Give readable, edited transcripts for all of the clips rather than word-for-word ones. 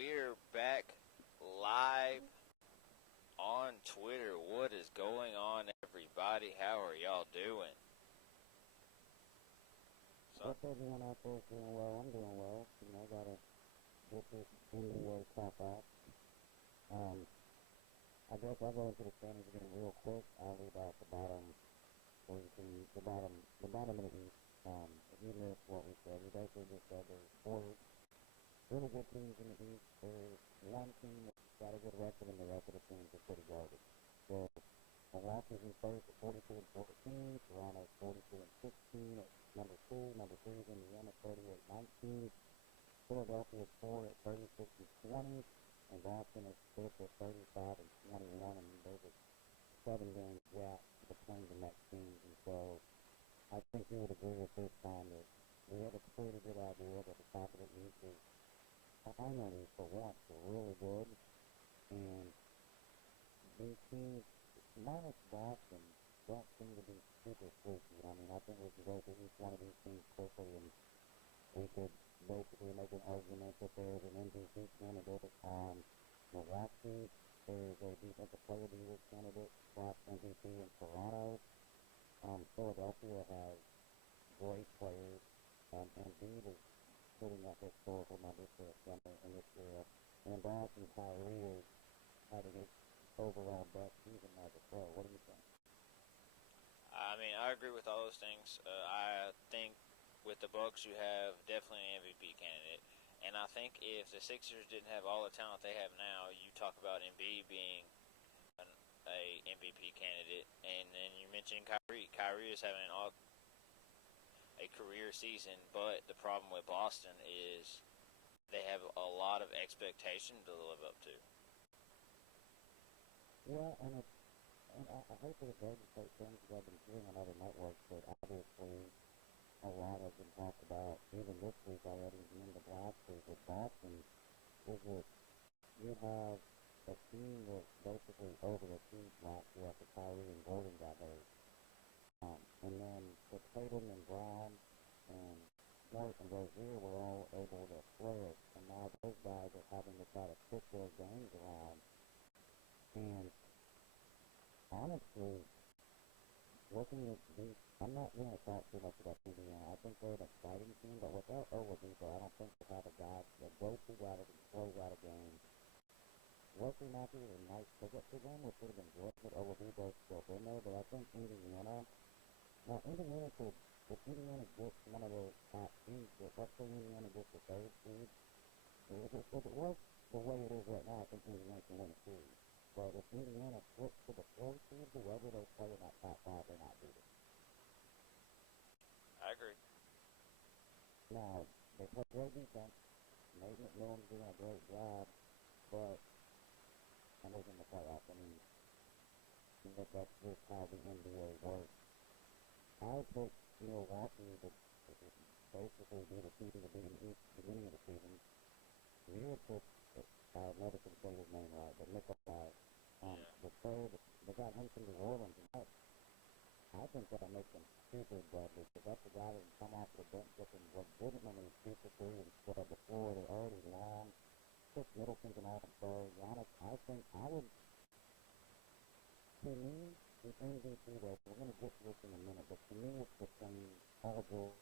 we're back live on Twitter. What is going on, everybody? How are y'all doing? What's everyone out there doing well? I'm doing well. You know, gotta get this in the World Cup out. I guess I'll go into the standings again real quick. I'll leave out the bottom, the bottom of the East. If you missed what we said, we basically just said there's four really good teams in the East. There's one team that's got a good record, and the rest of the teams are pretty garbage. So, Milwaukee's in first at 42 and 14. Toronto's 42 and 16 at number 2. Number 3 is Indiana, 30 at 19. Philadelphia is 4 at 36 and 20. And Boston is 5th at 35 and 21. And there's a 7-game gap between the next teams. And so, I think you would agree with this time that we have a pretty good idea that the top of the East is finally, for once, really good. And these teams, minus Boston, don't seem to be super freaky. I mean, I think we can go through each one of these teams quickly, and we could basically make an argument that there's an MVP candidate on Milwaukee. There's a defensive player of the year candidate slash MVP in Toronto. Philadelphia has great players. Embiid is putting up historical numbers for a center in this era. And Boston, Kyrie is having his overall best season as a pro. What do you think? I mean, I agree with all those things. I think with the Bucks, you have definitely an MVP candidate. And I think if the Sixers didn't have all the talent they have now, you talk about Embiid being a MVP candidate. And then you mentioned Kyrie. Kyrie is having a career season, but the problem with Boston is they have a lot of expectation to live up to. Yeah, and I hate to regurgitate things that I've been hearing on other networks, but obviously a lot has been talked about, even this week already, and the last week with Boston, is that you have a team that basically overachieved last year after Kyrie and Gordon got hurt. And then with Tatum and Brown and Smart and Rozier were all able to flourish, and now those guys are having to try to fit their games around. And honestly, looking at these, I'm not going to talk too much about Indiana. I think they're an exciting team, but without Oladipo, I don't think they have a guy, a go-to guy that can close out a game. Wesley Matthews is a nice pickup for them, which would have been good with Oladipo still in there, but I think Indiana, now Indiana could, if Indiana gets one of those top teams, let's say Indiana gets the third seed, if it was the way it is right now, I think Indiana can win a series. But if Indiana flips to the fourth seed, whoever they play in that top 5, they're not beating. I agree. Now, they play great defense. Nate McMillan's doing a great job, but and they're in the playoffs. I mean, that's just how the NBA works. I picked Milwaukee to basically be the team at the beginning of the season. You would pick, I never can say his name right, but Nikolai, the third, they got him from New Orleans, and I think that'll make them super deadly, because that's the guy that can come off the bench that can legitimately shoot the three and spread the floor. They're already long. Chris Middleton's an all-star. Giannis, I think I would, to me, the MVP though, we're going to get to this in a minute, but to me it's between Paul George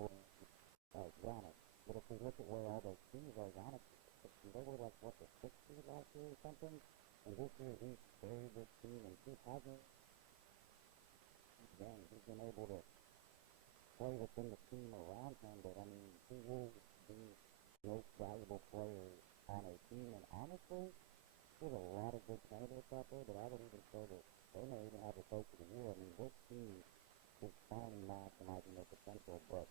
and Giannis. But if we look at where all those teams are, Giannis, they were like, what, the 60s last year or something? And this year he's very good team, and he hasn't, he's been able to play within the team around him, but I mean, he will be the most valuable player on a team, and honestly, there's a lot of good candidates out there, but I would even say that they may even have a coach of the year. I mean, this team is finally maximizing their potential, but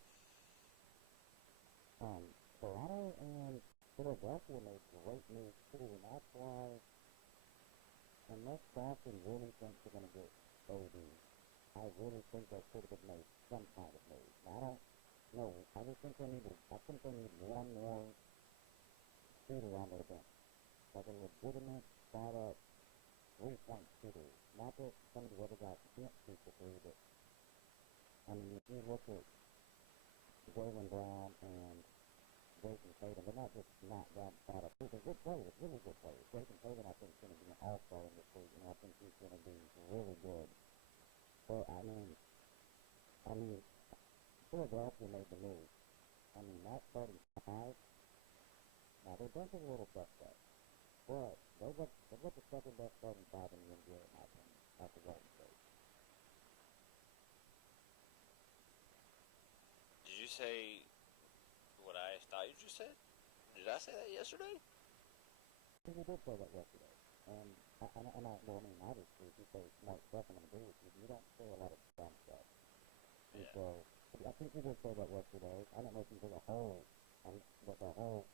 Toronto and Philadelphia made great moves too, and that's why, unless Boston really thinks they're going to get OD, I really think they could have made some kind of move. I don't know. I just think they need one more shooter on their bench. Like a legitimate spot-up three-point shooter. Not that some of the other guys can't shoot the three, but I mean, if you look at Jaylen Brown and Jason Tatum, they're not just knocked out by the two. They're good players, really good players. Jason Tatum, I think, is going to be an all-star in this league, and I think he's going to be really good. But I mean, Philadelphia made the move. I mean, that starting five. Now their bench is a little suspect, but they've got the second best starting five in the NBA, in my opinion, after Golden State. Did you say what I thought you just said? Did I say that yesterday? I think we did say that yesterday, and well, I mean, obviously, if you say smart stuff, I'm going to agree with you. You don't say a lot of dumb stuff, and Yeah. so I think we did say that yesterday. I don't know if you did the whole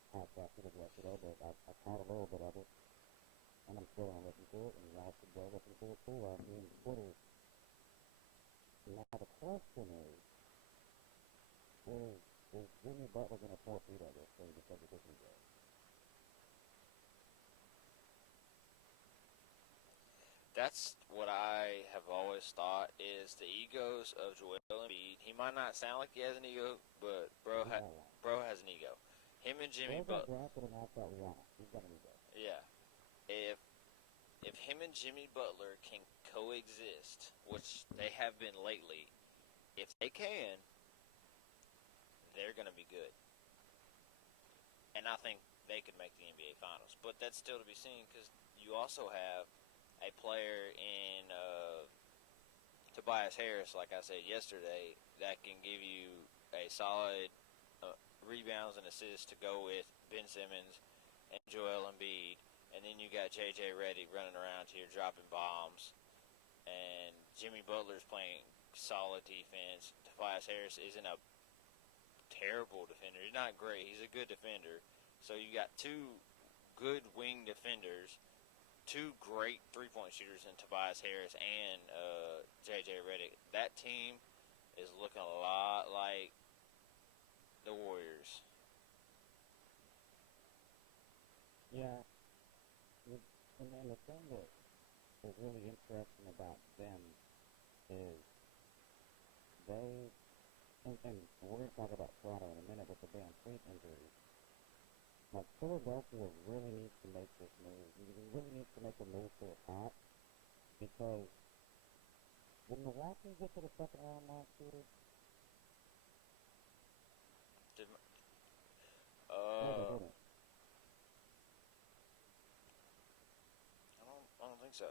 podcast we did yesterday, but I caught a little bit of it, and I'm still going to listen to it, and y'all should go listen to it too. I mean, Twitter. Now the question is Jimmy Butler going to torpedo this thing because of this ego? That's what I have always thought is the egos of Joel Embiid. He might not sound like he has an ego, but bro has an ego. Him and Jimmy Bro got Butler. drafted and asked out Rihanna. He's got an ego. Yeah. If him and Jimmy Butler can coexist, which they have been lately, if they can, they're going to be good. And I think they could make the NBA Finals. But that's still to be seen because you also have a player in Tobias Harris, like I said yesterday, that can give you a solid rebounds and assists to go with Ben Simmons and Joel Embiid. And then you got J.J. Redick running around here dropping bombs. And Jimmy Butler's playing solid defense. Tobias Harris isn't a terrible defender. He's not great. He's a good defender. So you got two good wing defenders, two great three-point shooters in Tobias Harris and J.J. Redick. That team is looking a lot like the Warriors. Yeah. And then the thing that is really interesting about them is they, and we're going to talk about Toronto in a minute with the Van Fleet injury. Like, Philadelphia really needs to make this move. He really needs to make a move to the top because when Milwaukee get to the second round last year, Did, no, they didn't. I don't think so.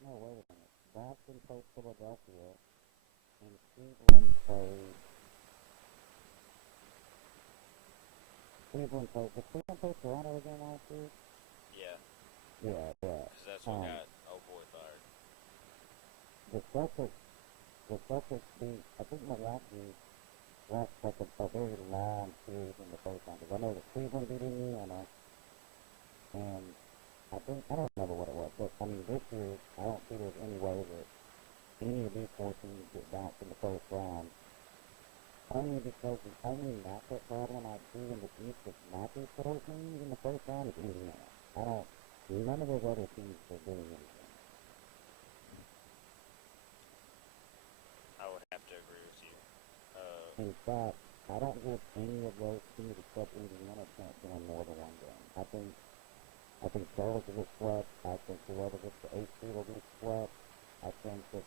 No, wait a minute. Boston played Philadelphia, and Cleveland played. Did Cleveland play Toronto again last year? Yeah, Yeah. because that's what got old boy fired. The Celtics beat, I think Milwaukee lost like a very long series in the first round. Because I know that Cleveland beat Indiana, and I don't remember what it was, but I mean, this year, I don't see there's any way that any of these four teams get bounced in the first round. Only because the only matchup problem I see in the East that matches for those teams in the first round is Indiana. None of those other teams are doing anything. I would have to agree with you. In fact, I don't give any of those teams except Indiana a chance to win more than one game. I think Charlotte will get swept. I think whoever gets the 8th seed will get swept. I think that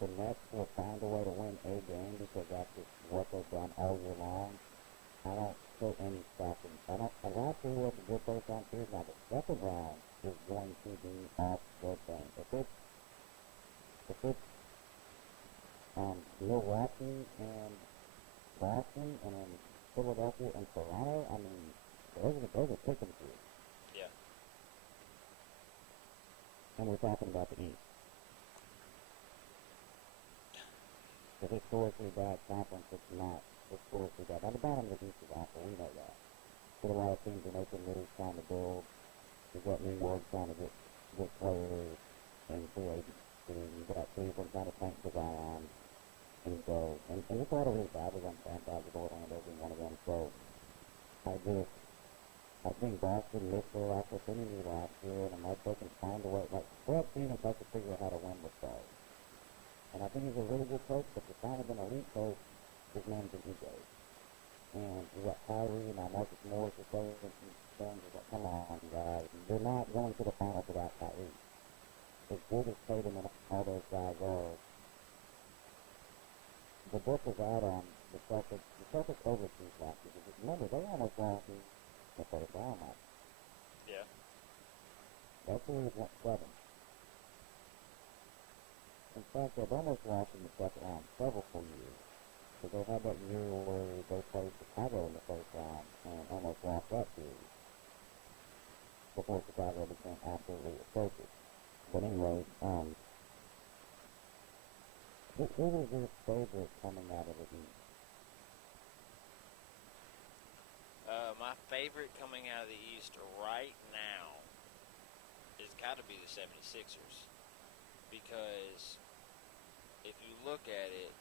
the Nets will find a way to win a game because that's just what they've done all year long. I don't feel any stopping. I like to who has a good first round series now. The second round is going to be off the thing. If it's Milwaukee and Boston and then Philadelphia and Toronto, I mean, those are picking to. Yeah. And we're talking about the East. The historically bad conference, it's not historically bad. Now, the bottom of the East is awful, we know that. But a lot of teams are making moves trying to build. You've got New York trying to get players and free agency. You've got Cleveland trying to tank for Zion. And so, and it's a lot of really bad. We're going to fantastic Orlando being one of them. So, I think Boston missed their opportunity last year, and unless they can find a way, like, Brad Stevens has to figure out how to win with those. And I think he's a really good coach, but to kind of an elite coach, his name's an ego. And you got Kyrie and Marcus Morris are saying some things like, come on, guys. They're not going to the finals without Kyrie. As good as Tatum and all those guys are, the book is out on the Celtics. The Celtics overachieved last year. Remember, they almost lost in the first round last year. Yeah. That series went 7. In fact, they've almost lost in the second round several years. So they had that year where they played Chicago in the first round and almost lost that series before Chicago became absolutely atrocious. But anyway, who was your favorite coming out of the East? My favorite coming out of the East right now has got to be the 76ers. Because if you look at it,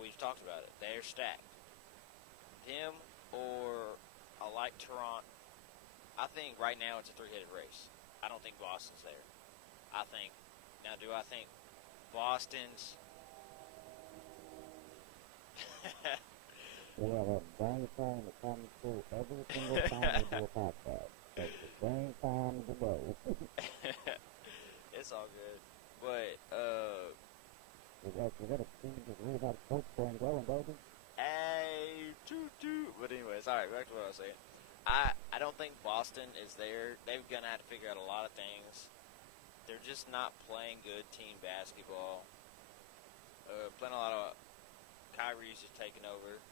we've talked about it, they're stacked. Them or I like Toronto. I think right now it's a three-headed race. I don't think Boston's there. Do I think Boston's... We have a dang time to come through every single time we do a podcast. It's the same time of the day. It's all good. But, we got to see the read how the coach going going, baby. hey, toot. But anyways, alright, back to what I was saying. I don't think Boston is there. They're going to have to figure out a lot of things. They're just not playing good team basketball. Playing a lot of... Kyrie's just taking over.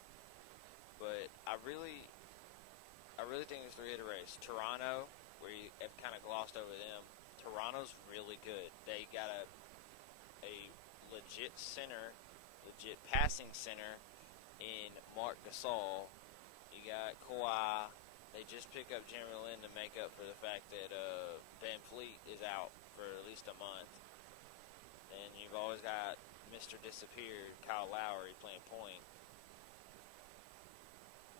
But I really think it's a three-headed race. Toronto, where you have kind of glossed over them, Toronto's really good. They got a legit passing center in Marc Gasol. You got Kawhi. They just pick up Jeremy Lin to make up for the fact that Van Fleet is out for at least a month. And you've always got Mr. Disappeared, Kyle Lowry, playing point.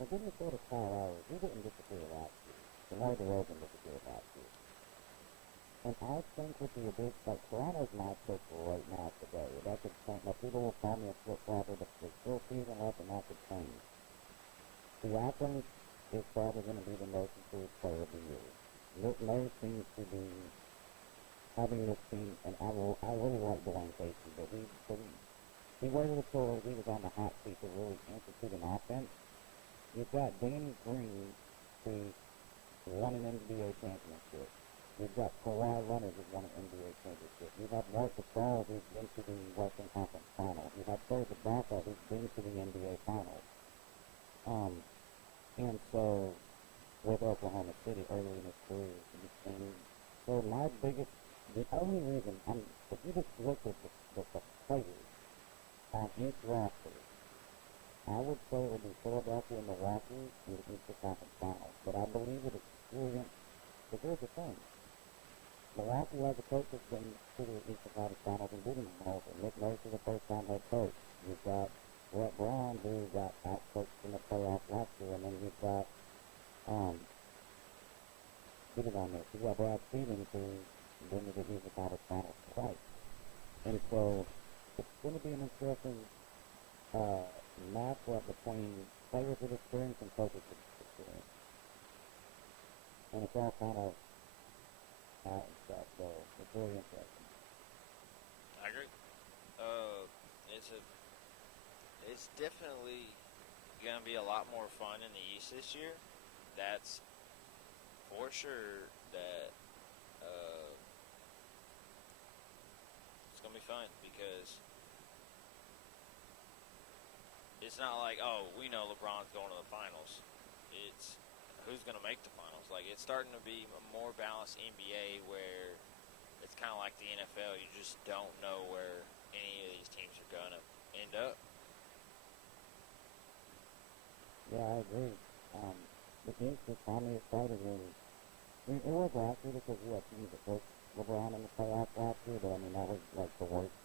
Well, didn't you go to Kyle Lowry? He didn't disappear last year. DeMar DeRozan disappeared last year. And I think with the big, like, Toronto's my pick right now today. That could change. Now, people will call me a flip-flopper, but there's still season left and that could change. Siakam is probably going to be the most improved player of the year. Nick Nurse seems to be having this team, and I really like Dwayne Casey, but he waited until he was on the hot seat to really institute an offense. You've got Danny Green, who's won an NBA championship. You've got Kawhi Leonard, who's won an NBA championship. You have Marc Gasol, who's been to the Western Conference Finals. You have Serge Ibaka, who's been to the NBA Finals. And so, with Oklahoma City early in his career. And so the only reason, if you just look at the players on each roster, I would say it would be Philadelphia and Milwaukee in the Eastern Conference Finals. But I believe with experience, but here's the thing. Milwaukee has a coach that's been to the Eastern Conference Finals and beating them all. Nick Nurse is a first-time head coach. You've got Brett Brown, who got out-coached in the playoffs last year, and then you've got, get it on this, you've got Brad Stevens, who's been to the Eastern Conference Finals twice. And so, it's going to be an interesting, matchup between players with experience and coaches with experience. And it's all kind of out and stuff, so it's really interesting. I agree. It's definitely gonna be a lot more fun in the East this year. That's for sure. That it's gonna be fun because it's not like, oh, we know LeBron's going to the finals. It's who's going to make the finals. Like, it's starting to be a more balanced NBA where it's kind of like the NFL. You just don't know where any of these teams are going to end up. Yeah, I agree. The Kings just finally excited when, it was last year because we had teams that pushed LeBron in the playoffs last year, but I mean, that was like the worst.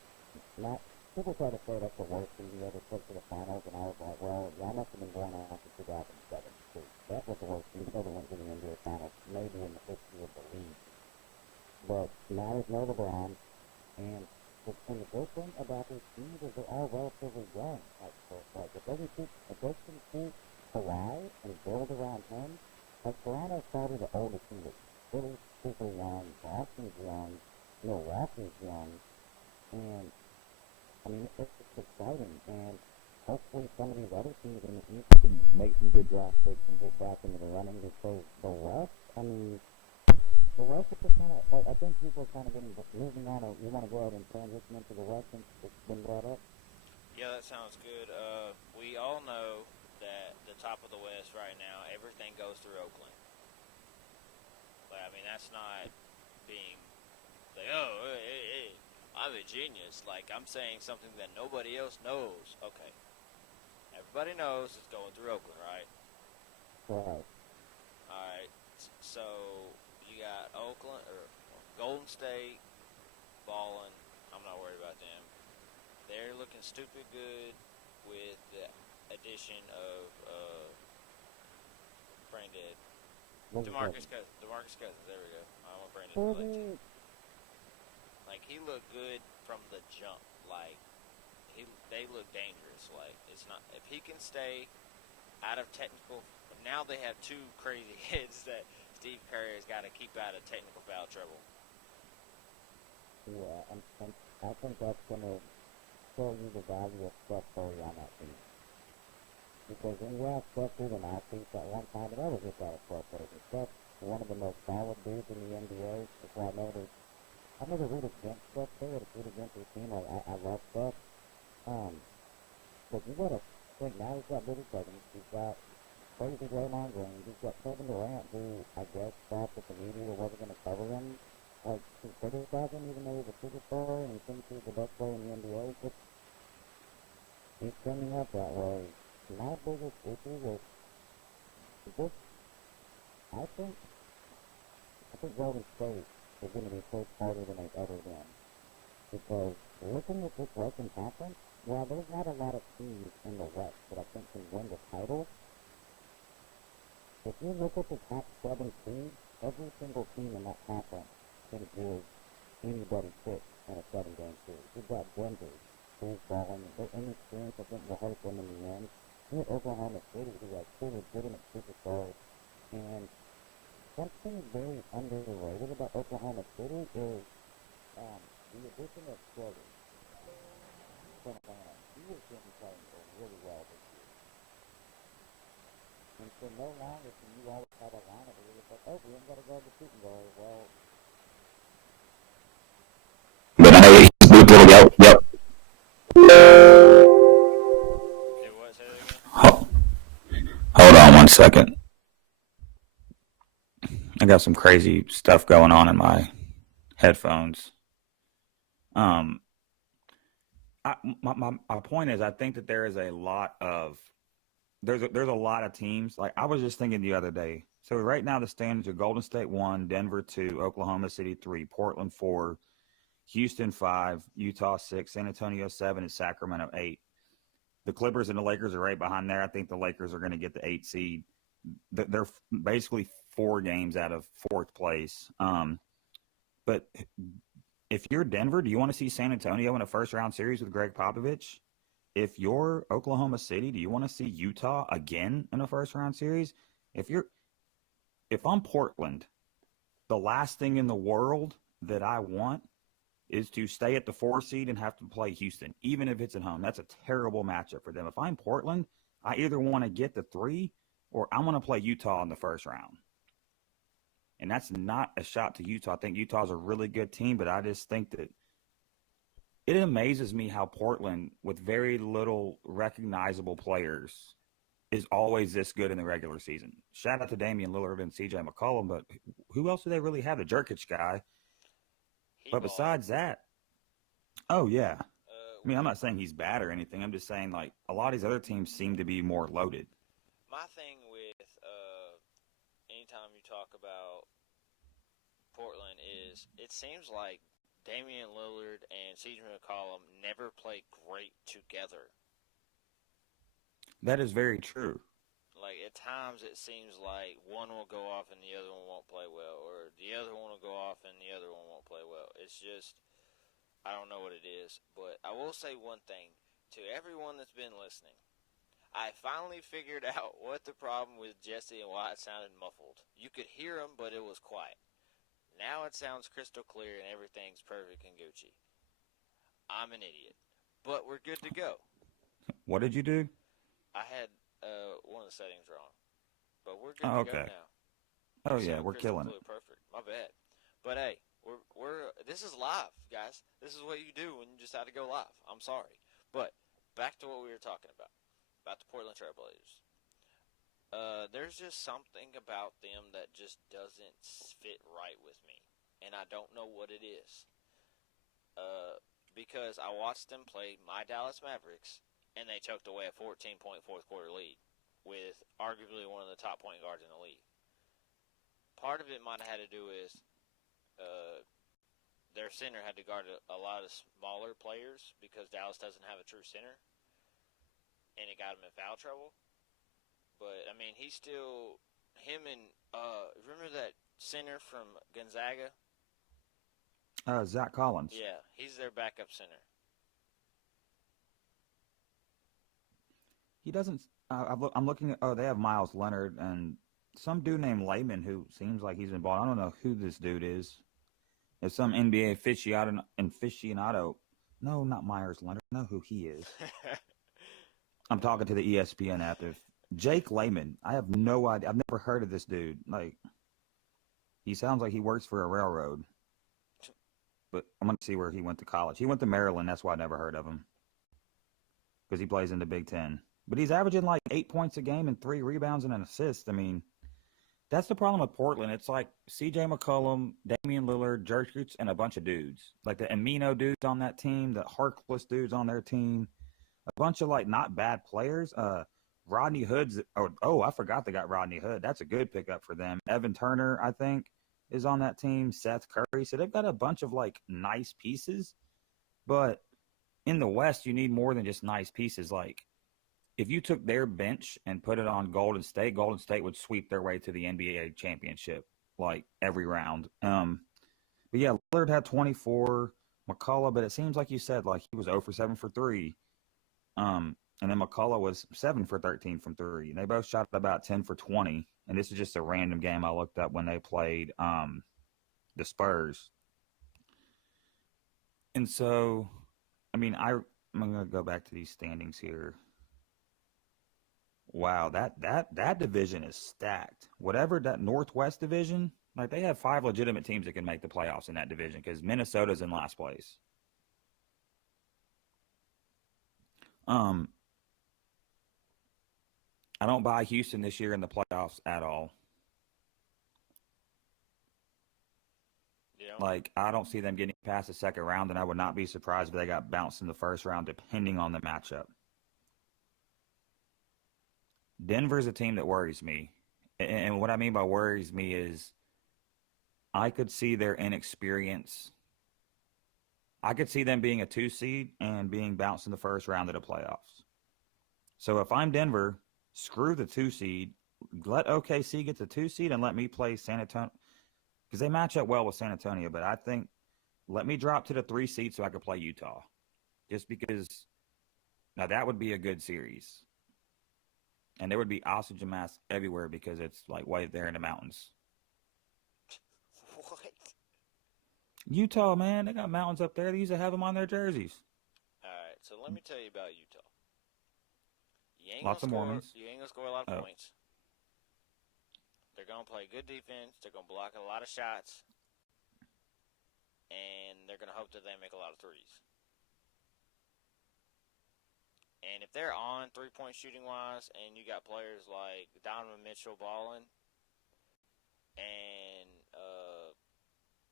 People try to say that's the worst team you ever took to the finals, and I was like, well, y'all must have been born after 2007, too. That was the worst team ever went to the NBA finals, maybe in the history of the league. But now there's no LeBron, and And the good thing about these teams is they're all relatively young. Like if they can keep Kawhi and build around him, like Toronto's probably the oldest team. Philly's super young, Boston's young, Milwaukee's young, and I mean it's exciting. And hopefully some of these other teams in the East can make some good draft picks and get back into the running because the West, I mean, the West is kind of, like, I think people are kind of getting moving on, or you want to go ahead and transition into the West since it's been brought up? Yeah, that sounds good. We all know that the top of the West right now, everything goes through Oakland. Like, I mean, that's not being like, oh, hey, I'm a genius. Like, I'm saying something that nobody else knows. Okay, everybody knows it's going through Oakland, right? Right. All right. So you got Oakland or Golden State balling. I'm not worried about them. They're looking stupid good with the addition of brain dead DeMarcus Cousins. DeMarcus Cousins. There we go. I'm a brain dead. Like he looked good from the jump. Like they look dangerous. Like it's not if he can stay out of technical. Now they have two crazy heads that Steve Kerr has got to keep out of technical foul trouble. Yeah, and I think that's going to show you the value of Steph Curry on that team. Because when you have Steph through the mouthpiece at one time, but that was just out of Steph Curry. Steph's one of the most solid dudes in the NBA. That's why I've never rooted against Steph Curry, but rooted against his team. Like, I love Steph. But you got to think now he's got Billy Cousins. He's got crazy Draymond Green. He's got Kevin Durant, who I guess thought that the media wasn't going to cover him. Like, to criticize him, even though he's a superstar and he thinks he's the best player in the NBA. He's turning up that way. My biggest issue with this, I think Golden State is going to be close harder than they've ever been. Because looking at this Western Conference, while there's not a lot of teams in the West that I think can win the title, if you look at the top 7 teams, every single team in that conference can give anybody 6 in a 7-game series. You've got Denver, who's balling, they're inexperienced, I think will hurt them in the end. You have Oklahoma City, who has 2 legitimate superstars, and something very underrated about Oklahoma City is the addition of Schroeder from Atlanta. He has been playing really well this year. And so no longer can you always have a lineup where you're like, oh, we haven't got to guard the shooting guard. Well, But I know he's moved a little. Yep. Do what? Say that again. Hold on 1 second. I got some crazy stuff going on in my headphones. My point is, I think that there is a lot of there's a lot of teams. Like I was just thinking the other day. So right now the standings are Golden State 1, Denver 2, Oklahoma City 3, Portland 4, Houston 5, Utah 6, San Antonio 7, and Sacramento 8. The Clippers and the Lakers are right behind there. I think the Lakers are going to get the 8 seed. They're basically 4 games out of 4th place. But if you're Denver, do you want to see San Antonio in a first-round series with Greg Popovich? If you're Oklahoma City, do you want to see Utah again in a first-round series? If I'm Portland, the last thing in the world that I want is to stay at the 4 seed and have to play Houston, even if it's at home. That's a terrible matchup for them. If I'm Portland, I either want to get the 3 or I want to play Utah in the first round. And that's not a shot to Utah. I think Utah's a really good team, but I just think that it amazes me how Portland, with very little recognizable players, is always this good in the regular season. Shout out to Damian Lillard and CJ McCollum, but who else do they really have? The Jerkic guy. But besides that, oh, yeah. I mean, I'm not saying he's bad or anything. I'm just saying, like, a lot of these other teams seem to be more loaded. My thing with anytime you talk about Portland is it seems like Damian Lillard and CJ McCollum never play great together. That is very true. Like at times it seems like one will go off and the other one won't play well, or the other one will go off and the other one won't play well. It's just I don't know what it is, but I will say one thing to everyone that's been listening. I finally figured out what the problem with Jesse and why it sounded muffled. You could hear them, but it was quiet. Now it sounds crystal clear and everything's perfect and Gucci. I'm an idiot, but we're good to go. What did you do? I had one of the settings wrong, but we're good Oh, to go okay. now. Oh We yeah, sound we're crystal killing it. clear, perfect. My bad. But hey, we're this is live, guys. This is what you do when you decide to go live. I'm sorry, but back to what we were talking about the Portland Trailblazers. There's just something about them that just doesn't fit right with me, and I don't know what it is. Because I watched them play my Dallas Mavericks, and they choked away a 14-point fourth quarter lead with arguably one of the top point guards in the league. Part of it might have had to do with their center had to guard a lot of smaller players because Dallas doesn't have a true center, and it got him in foul trouble. But I mean, he's still him and remember that center from Gonzaga? Zach Collins. Yeah, he's their backup center. He doesn't. I'm looking at. Oh, they have Miles Leonard and some dude named Layman who seems like he's been bought. I don't know who this dude is. It's some NBA aficionado. No, not Myers Leonard. I know who he is. I'm talking to the ESPN app. If Jake Layman, I have no idea. I've never heard of this dude. Like, he sounds like he works for a railroad. But I'm going to see where he went to college. He went to Maryland. That's why I never heard of him. Because he plays in the Big Ten. But he's averaging like 8 points a game and 3 rebounds and an assist. I mean, that's the problem with Portland. It's like C.J. McCollum, Damian Lillard, Jerkins, and a bunch of dudes. Like the Amino dudes on that team, the Harkless dudes on their team. A bunch of like not bad players. Rodney Hood's. Oh, I forgot they got Rodney Hood. That's a good pickup for them. Evan Turner, I think, is on that team. Seth Curry. So they've got a bunch of like nice pieces. But in the West, you need more than just nice pieces. Like if you took their bench and put it on Golden State would sweep their way to the NBA championship like every round. But yeah, Lillard had 24, McCullough, but it seems like you said like he was 0 for 7 for 3. And then McCullough was 7 for 13 from 3. And they both shot about 10 for 20. And this is just a random game I looked up when they played the Spurs. And so, I mean, I'm going to go back to these standings here. Wow, that division is stacked. Whatever that Northwest division, like they have 5 legitimate teams that can make the playoffs in that division because Minnesota's in last place. I don't buy Houston this year in the playoffs at all. Yeah. Like, I don't see them getting past the second round, and I would not be surprised if they got bounced in the first round, depending on the matchup. Denver's a team that worries me. And what I mean by worries me is I could see their inexperience. I could see them being a 2 seed and being bounced in the first round of the playoffs. So if I'm Denver, screw the 2 seed. Let OKC get the 2 seed and let me play San Antonio. Because they match up well with San Antonio. But I think let me drop to the 3 seed so I could play Utah. Just because now that would be a good series. And there would be oxygen masks everywhere because it's like way there in the mountains. What? Utah, man, they got mountains up there. They used to have them on their jerseys. All right, so let me tell you about Utah. Lots of Mormons. You ain't gonna score a lot of points. They're gonna play good defense. They're gonna block a lot of shots, and they're gonna hope that they make a lot of threes. And if they're on 3-point shooting wise, and you got players like Donovan Mitchell balling, and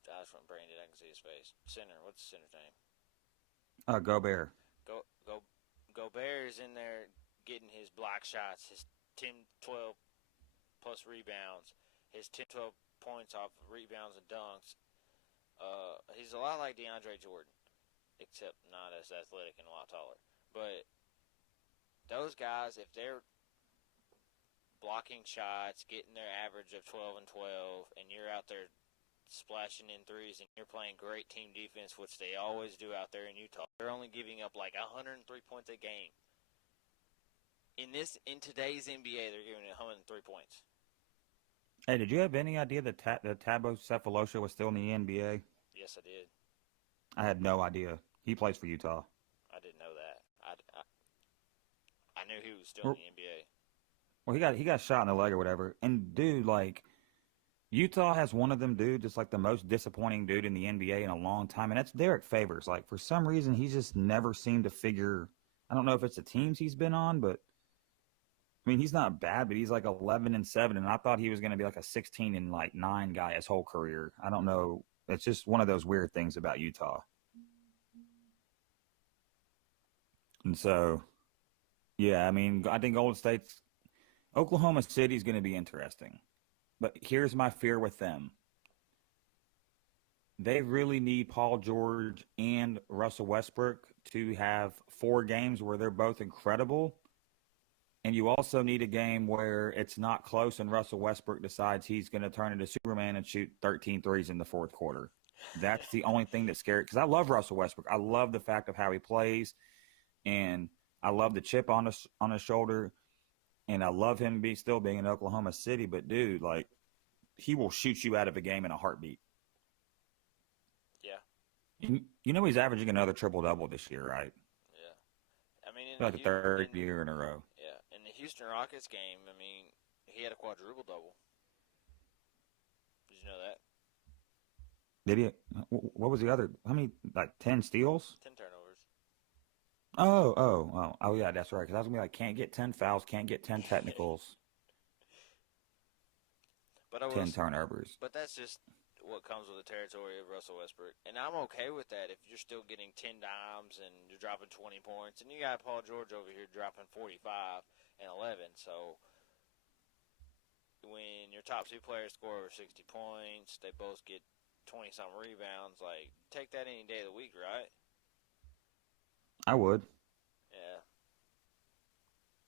gosh, from Brandon, I can see his face. Center, what's the center's name? Gobert. Gobert is in there getting his block shots, his 10, 12 plus rebounds, his 10, 12 points off of rebounds and dunks. He's a lot like DeAndre Jordan, except not as athletic and a lot taller. But those guys, if they're blocking shots, getting their average of 12 and 12, and you're out there splashing in threes and you're playing great team defense, which they always do out there in Utah. They're only giving up like 103 points a game. In today's NBA, they're giving it 103 points. Hey, did you have any idea that Tabo Cephalosha was still in the NBA? Yes, I did. I had no idea. He plays for Utah. I didn't know that. I knew he was still in Well, the NBA. well, he got shot in the leg or whatever. And dude, like Utah has one of them dudes that's like the most disappointing dude in the NBA in a long time, and that's Derek Favors. Like for some reason, he just never seemed to figure. I don't know if it's the teams he's been on, but I mean, he's not bad, but he's like 11-7, and I thought he was going to be like a 16-9 guy his whole career. I don't know. It's just one of those weird things about Utah. And so, yeah, I mean, I think Oklahoma City is going to be interesting. But here's my fear with them. They really need Paul George and Russell Westbrook to have 4 games where they're both incredible. And you also need a game where it's not close and Russell Westbrook decides he's going to turn into Superman and shoot 13 threes in the fourth quarter. That's the only thing that's scary. Because I love Russell Westbrook. I love the fact of how he plays. And I love the chip on his shoulder. And I love him still being in Oklahoma City. But, dude, like, he will shoot you out of a game in a heartbeat. Yeah. You know he's averaging another triple-double this year, right? Yeah. I mean, Like the third year in a row. Yeah. In the Houston Rockets game, I mean, he had a quadruple-double. Did you know that? Did he? What was the other? How many? Like 10 steals? 10 turnovers. Oh, yeah, that's right. Because I was gonna be like, can't get 10 fouls, can't get 10 technicals, But I 10 was, turnovers. but that's just what comes with the territory of Russell Westbrook. And I'm okay with that if you're still getting 10 dimes and you're dropping 20 points. And you got Paul George over here dropping 45 and 11. So when your top 2 players score over 60 points, they both get 20-something rebounds. Like, take that any day of the week, right? I would. Yeah.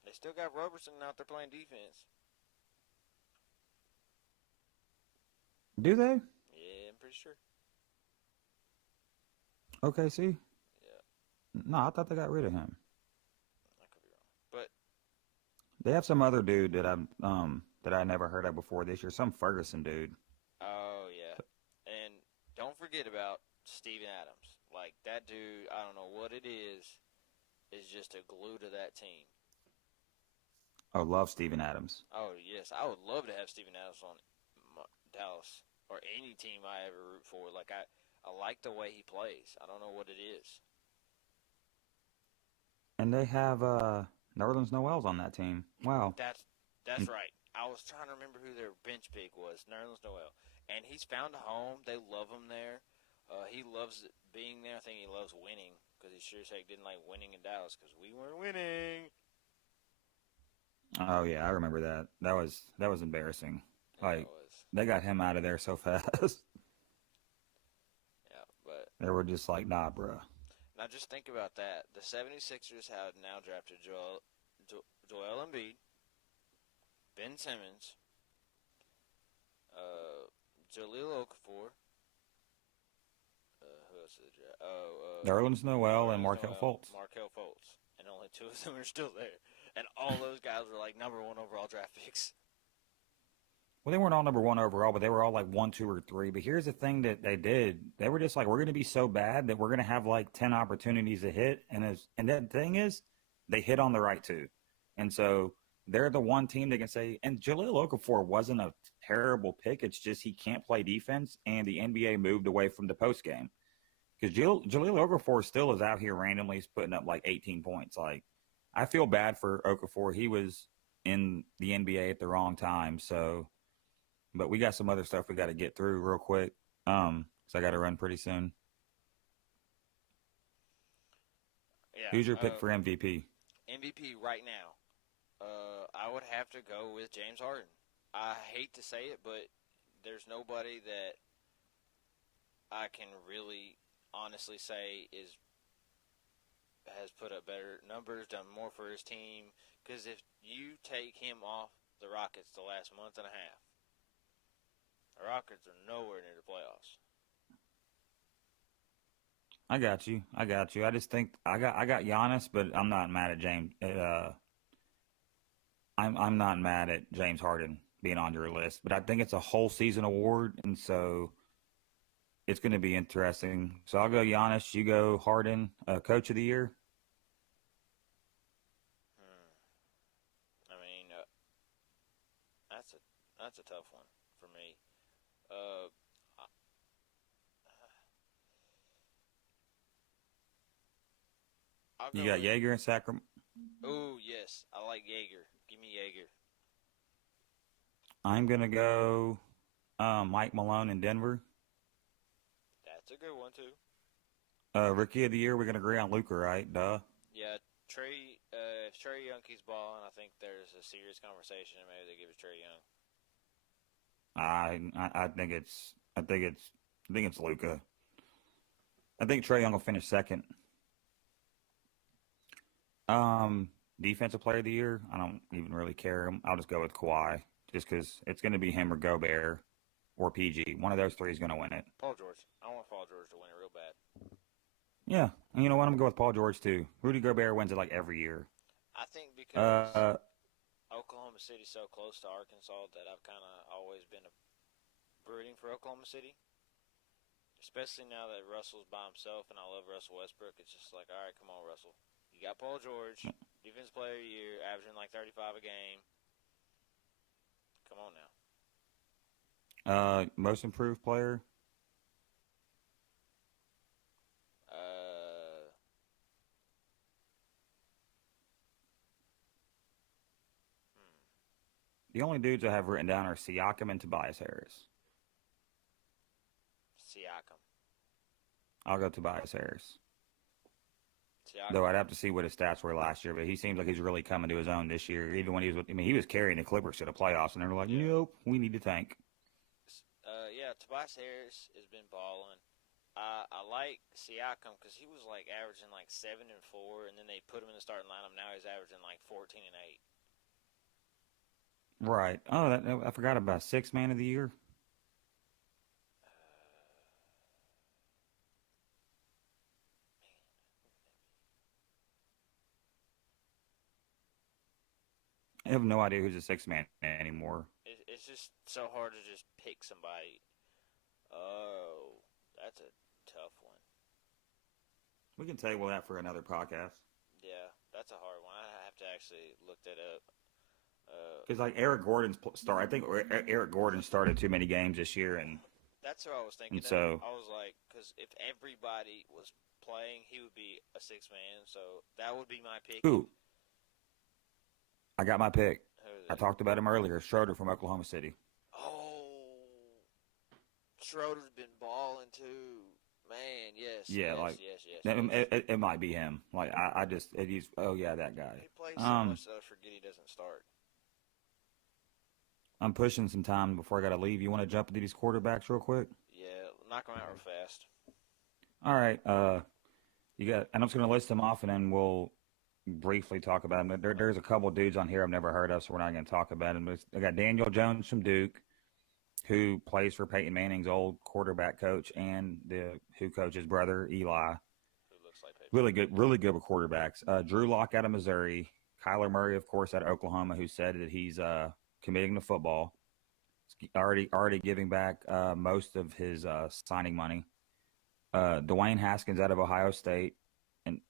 They still got Robertson out there playing defense. Do they? Yeah, I'm pretty sure. Okay, see? Yeah, No, I thought they got rid of him. I could be wrong. But They have some other dude that I never heard of before this year. Some Ferguson dude. oh yeah, and don't forget about Steven Adams. Like that dude, I don't know what it is just a glue to that team. Oh, love Steven Adams. Oh yes, I would love to have Steven Adams on Dallas or any team I ever root for. Like I like the way he plays. I don't know what it is. And they have Nerlens Noel's on that team. Wow. That's right. I was trying to remember who their bench pick was, Nerlens Noel, and he's found a home. They love him there. He loves being there. I think he loves winning because he sure as heck didn't like winning in Dallas because we weren't winning. Oh yeah, I remember that. That was embarrassing. Yeah, Like it was. they got him out of there so fast. Yeah, but They were just like, nah, bruh. now just think about that. The 76ers have now drafted Joel Embiid, Ben Simmons, Jaleel Okafor. Who else did they draft? Nerlens Noel and Nerlens Markel Noel, Fultz. Markel Fultz, and only 2 of them are still there. And all those guys were like number 1 overall draft picks. Well, they weren't all number 1 overall, but they were all like 1, 2, or 3. But here's the thing that they did: they were just like, we're going to be so bad that we're going to have like 10 opportunities to hit, and that thing is, they hit on the right 2, and so they're the one team that can say. And Jaleel Okafor wasn't a terrible pick. It's just he can't play defense, and the NBA moved away from the post game because Jaleel Okafor still is out here randomly putting up like 18 points. Like, I feel bad for Okafor. He was in the NBA at the wrong time, so. But we got some other stuff we got to get through real quick. So I got to run pretty soon. Yeah. Who's your pick for MVP? MVP right now, I would have to go with James Harden. I hate to say it, but there's nobody that I can really honestly say has put up better numbers, done more for his team. Because if you take him off the Rockets the last month and a half, The Rockets are nowhere near the playoffs. I got you. I got you. I just think I got Giannis, but I'm not mad at James. I'm not mad at James Harden being on your list, but I think it's a whole season award, and so it's going to be interesting. So I'll go Giannis. You go Harden. Coach of the year. Hmm. I mean, that's a that's a tough one for me. Uh, I'll You go got with. Jaeger in Sacramento. Oh yes, I like Jaeger. Give me Jaeger. I'm gonna go Mike Malone in Denver. That's a good one too. Rookie of the year. We're gonna agree on Luca, right? Duh. Yeah, Trey. If Trey Young keeps balling, I think there's a serious conversation, and maybe they give it Trey Young. I think it's Luca. I think Trey Young will finish second. Defensive player of the year. I don't even really care. I'll just go with Kawhi, just because it's going to be him or Gobert or PG. One of those three is going to win it. Paul George. I want Paul George to win it real bad. Yeah, and you know what? I'm going to go with Paul George too. Rudy Gobert wins it like every year. I think because Uh, Oklahoma City's so close to Arkansas that I've kind of always been rooting for Oklahoma City. Especially now that Russell's by himself, and I love Russell Westbrook. It's just like, all right, come on, Russell. You got Paul George, defense player of the year, averaging like 35 a game. Come on now. most improved player. Uh, The only dudes I have written down are Siakam and Tobias Harris. Siakam. I'll go Tobias Harris. Siakam. Though I'd have to see what his stats were last year, but he seems like he's really coming to his own this year. Even when he was, he was carrying the Clippers to the playoffs, and they were like, Yeah. "Nope, we need to tank." Yeah, Tobias Harris has been balling. I like Siakam because he was like averaging like 7 and 4, and then they put him in the starting lineup. Now he's averaging like 14 and 8. Right. Oh, I forgot about sixth man of the year. I have no idea who's the sixth man anymore. It's just so hard to just pick somebody. Oh, that's a tough one. We can table that for another podcast. Yeah, that's a hard one. I have to actually look that up. Because like Eric Gordon's start, I think Eric Gordon started too many games this year, and That's what I was thinking. so I was like, because if everybody was playing, he would be a six man. So that would be my pick. ooh, I got my pick. Who is I it? talked about him earlier. Schroeder from Oklahoma City. Oh, Schroeder's been balling too. Man, yes, Yeah, yes, like yes, yes, it, yes. it might be him. Like I just he's oh yeah that guy. He plays so Um, much that I forget he doesn't start. I'm pushing some time before I got to leave. You want to jump into these quarterbacks real quick? Yeah, knock him out real fast. All right. You got, and I'm just gonna list them off, and then we'll briefly talk about them. There's a couple dudes on here I've never heard of, so we're not gonna talk about them. I got Daniel Jones from Duke, who plays for Peyton Manning's old quarterback coach and who coaches brother Eli. Who looks like Patrick. Really good with quarterbacks. Drew Lock out of Missouri, Kyler Murray, of course, out of Oklahoma, who said that he's committing to football. Already giving back most of his signing money. Dwayne Haskins out of Ohio State, and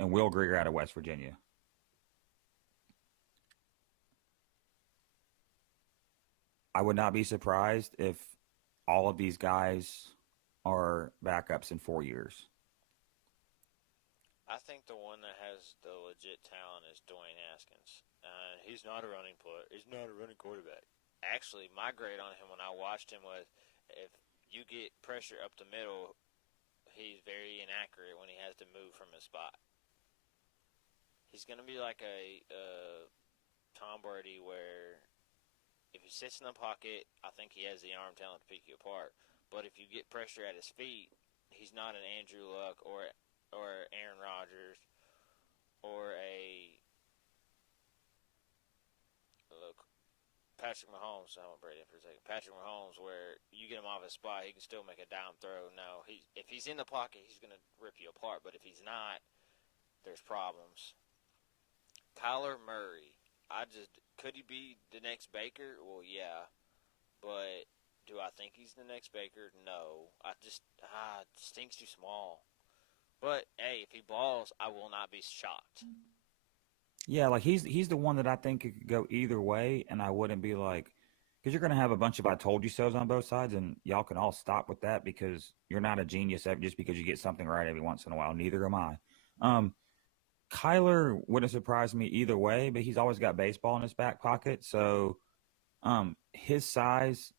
Will Greer out of West Virginia. I would not be surprised if all of these guys are backups in 4 years. I think the one that has the legit talent is Dwayne Haskins. He's not a running player. He's not a running quarterback. Actually, my grade on him when I watched him was if you get pressure up the middle, he's very inaccurate when he has to move from his spot. He's going to be like a Tom Brady where if he sits in the pocket, I think he has the arm talent to pick you apart. But if you get pressure at his feet, he's not an Andrew Luck or Aaron Rodgers or a Patrick Mahomes. I won't Brady for a second. Patrick Mahomes, where you get him off his spot, he can still make a dime throw. No, if he's in the pocket, he's gonna rip you apart. But if he's not, there's problems. Kyler Murray. Could he be the next Baker? Well, yeah, but do I think he's the next Baker? No. Stinks too small. But hey, if he balls, I will not be shocked. Yeah, like he's the one that I think it could go either way, and I wouldn't be like, because you're gonna have a bunch of "I told you so's" on both sides, and y'all can all stop with that because you're not a genius just because you get something right every once in a while. Neither am I. Um, Kyler wouldn't surprise me either way, but he's always got baseball in his back pocket, so his size.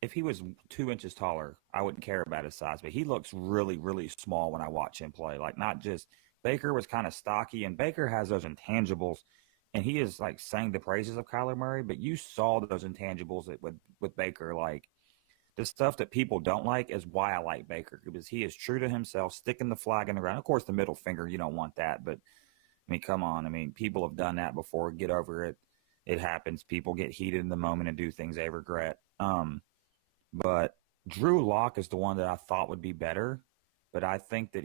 If he was 2 inches taller, I wouldn't care about his size, but he looks really, really small when I watch him play. Like, not just Baker was kind of stocky, and Baker has those intangibles, and he is like saying the praises of Kyler Murray, but you saw those intangibles with Baker. Like, the stuff that people don't like is why I like Baker because he is true to himself, sticking the flag in the ground. Of course, the middle finger, you don't want that, but I mean, come on. I mean, people have done that before. Get over it. It happens. People get heated in the moment and do things they regret. But Drew Lock is the one that I thought would be better. But I think that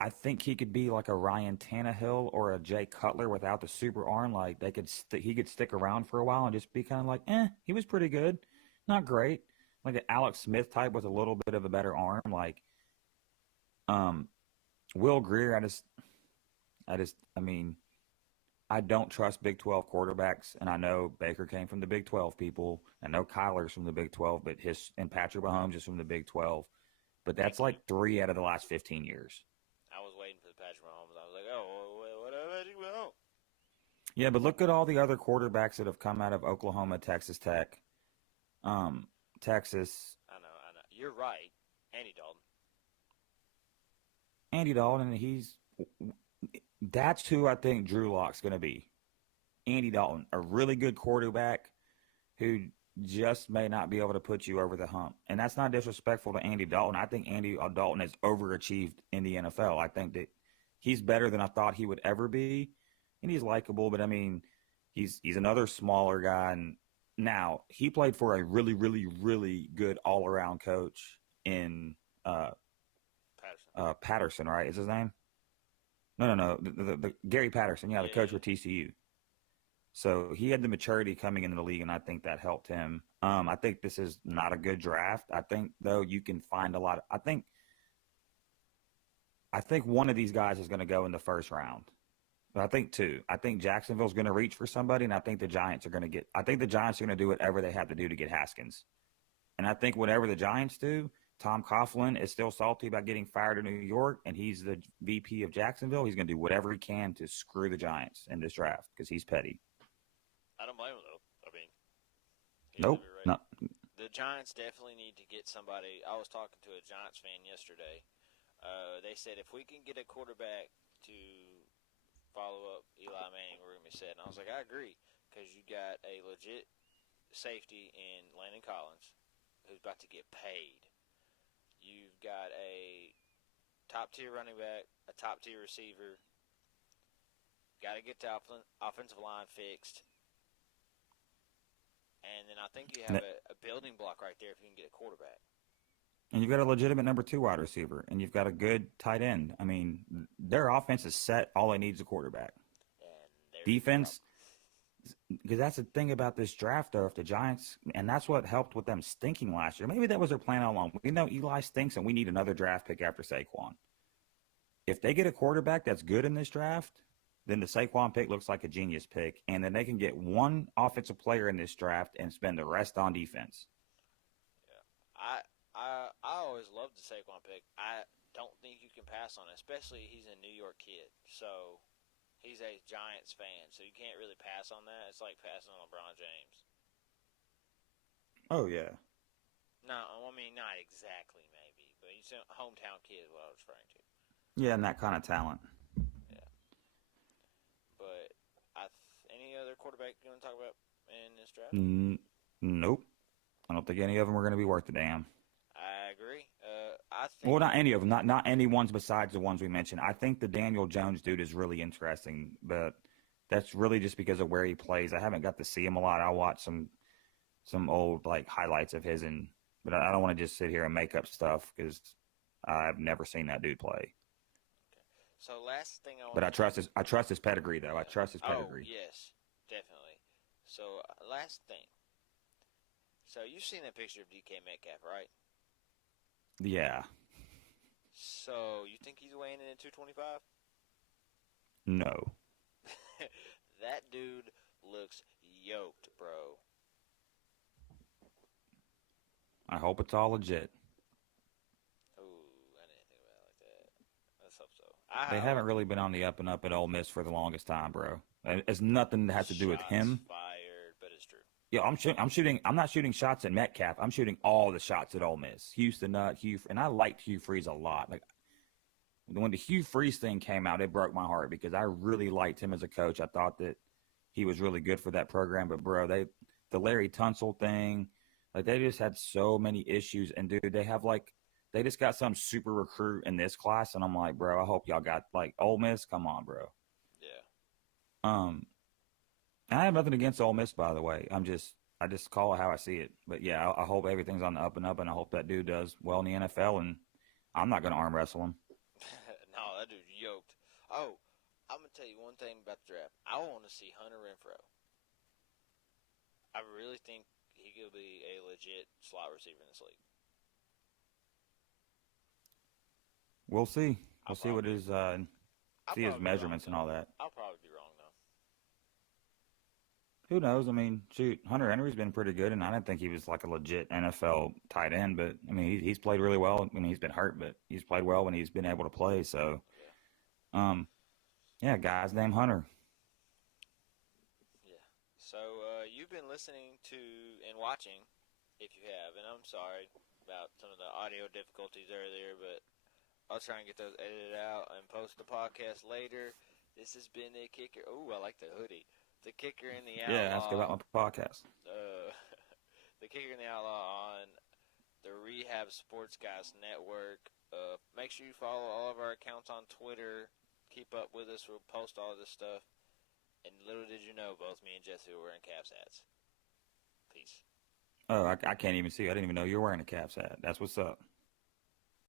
I think he could be like a Ryan Tannehill or a Jay Cutler without the super arm. Like he could stick around for a while and just be kind of like, he was pretty good, not great. Like an Alex Smith type with a little bit of a better arm. Like um, Will Greer, I mean, I don't trust Big 12 quarterbacks, and I know Baker came from the Big 12 people. I know Kyler's from the Big 12, and Patrick Mahomes is from the Big 12. But that's like 3 out of the last 15 years. I was waiting for the Patrick Mahomes. I was like, oh, what about Patrick Mahomes? Yeah, but look at all the other quarterbacks that have come out of Oklahoma, Texas Tech, Texas. I know. You're right. Andy Dalton. Andy Dalton, that's who I think Drew Lock's going to be. Andy Dalton, a really good quarterback who just may not be able to put you over the hump. And that's not disrespectful to Andy Dalton. I think Andy Dalton has overachieved in the NFL. I think that he's better than I thought he would ever be. And he's likable, but I mean, he's another smaller guy. And now he played for a really, really, really good all-around coach in Patterson, right? Is his name? No. The Gary Patterson, the coach with TCU. So he had the maturity coming into the league, and I think that helped him. I think this is not a good draft. I think, though, you can find a lot. I think one of these guys is going to go in the first round. But I think two. I think Jacksonville's going to reach for somebody, and I think the Giants are going to do whatever they have to do to get Haskins. And I think whatever the Giants do, Tom Coughlin is still salty about getting fired in New York, and he's the VP of Jacksonville. He's going to do whatever he can to screw the Giants in this draft because he's petty. I don't blame him, though. I mean, nope. Right. No. The Giants definitely need to get somebody. I was talking to a Giants fan yesterday. They said if we can get a quarterback to follow up Eli Manning, we're going to be set. And I was like, I agree, because you got a legit safety in Landon Collins who's about to get paid. You've got a top-tier running back, a top-tier receiver. Got to get the offensive line fixed. And then I think you have a building block right there if you can get a quarterback. And you've got a legitimate number 2 wide receiver, and you've got a good tight end. I mean, their offense is set. All they need is a quarterback. Defense, because that's the thing about this draft, though, if the Giants, and that's what helped with them stinking last year. Maybe that was their plan all along. We know Eli stinks, and we need another draft pick after Saquon. If they get a quarterback that's good in this draft, then the Saquon pick looks like a genius pick, and then they can get one offensive player in this draft and spend the rest on defense. Yeah, I always loved the Saquon pick. I don't think you can pass on it, especially he's a New York kid, so he's a Giants fan, so you can't really pass on that. It's like passing on LeBron James. Oh yeah. No, I mean not exactly, maybe, but he's a hometown kid is what I was referring to. Yeah, and that kind of talent. But any other quarterback you want to talk about in this draft? Nope. I don't think any of them are going to be worth a damn. I agree. I think. Well, not any of them. Not any ones besides the ones we mentioned. I think the Daniel Jones dude is really interesting, but that's really just because of where he plays. I haven't got to see him a lot. I watch some old like highlights of his, and but I don't want to just sit here and make up stuff because I've never seen that dude play. Okay. So last thing I But want to I trust his pedigree though. I yeah. trust his Oh pedigree. yes, definitely. So last thing. So you've seen that picture of DK Metcalf, right? Yeah. So you think he's weighing in at 225? No. That dude looks yoked, bro. I hope it's all legit. Ooh, I didn't think about it like that. Let's hope so. They haven't really been on the up and up at Ole Miss for the longest time, bro. It's nothing that has to do with Shots him. fired, but it's true. Yeah, I'm shooting. I'm not shooting shots at Metcalf. I'm shooting all the shots at Ole Miss. Houston Nut, Hugh, and I liked Hugh Freeze a lot. Like when the Hugh Freeze thing came out, it broke my heart because I really liked him as a coach. I thought that he was really good for that program. But bro, the Larry Tunsil thing, like they just had so many issues. And dude, they just got some super recruit in this class, and I'm like, bro, I hope y'all got like Ole Miss. Come on, bro. Yeah. Um, I have nothing against Ole Miss, by the way. I just call it how I see it. But yeah, I hope everything's on the up and up, and I hope that dude does well in the NFL. And I'm not gonna arm wrestle him. No, that dude's yoked. Oh, I'm gonna tell you one thing about the draft. I want to see Hunter Renfro. I really think he could be a legit slot receiver in this league. We'll see. I'll We'll see what probably his I'll see his probably be wrong measurements and though. all that. I'll probably be wrong though. Who knows? I mean, shoot, Hunter Henry's been pretty good, and I didn't think he was like a legit NFL tight end. But I mean, he's played really well. I mean, he's been hurt, but he's played well when he's been able to play. So, Yeah. um, yeah, guy's named Hunter. Yeah. So you've been listening to and watching, if you have, and I'm sorry about some of the audio difficulties earlier, but I'll try and get those edited out and post the podcast later. This has been the kicker. Ooh, I like the hoodie. The kicker in the Yeah, ask outlaw. about my podcast. Uh, the kicker in the outlaw on the Rehab Sports Guys Network. Make sure you follow all of our accounts on Twitter. Keep up with us. We'll post all this stuff. And little did you know, both me and Jesse were wearing Caps hats. Peace. Oh, I can't even see. I didn't even know you were wearing a Caps hat. That's what's up.